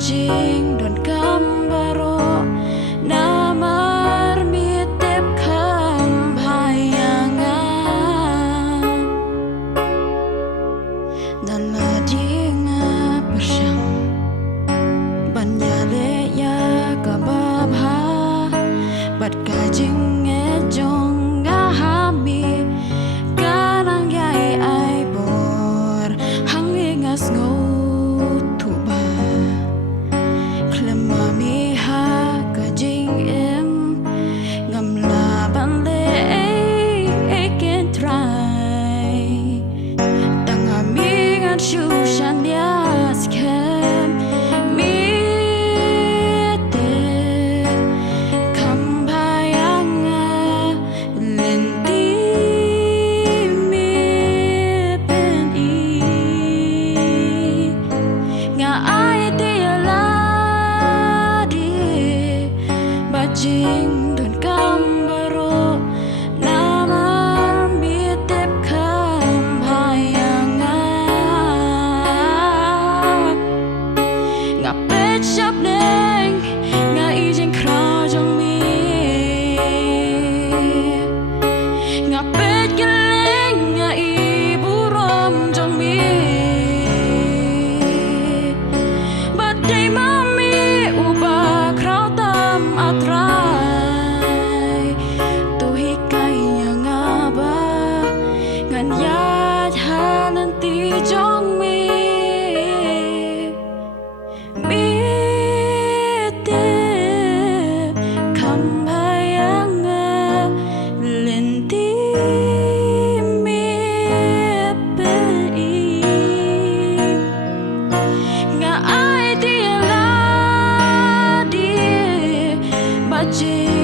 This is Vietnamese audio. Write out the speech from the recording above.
Jing don kambaro namar mitep kampayangan dan ladinga persyang banyale ya kababha bat kajing ejong ngahami kanang yai ai bor hangingas ngô Jing don kambaro namar mitep kampayangan ngapet siap neng ngai jeng krajong mi ngapet geleng ngai burom jong mi badai mami ubah krau tam atra trong mi mitep kampayangan linti mi pei nga ai dia la di baji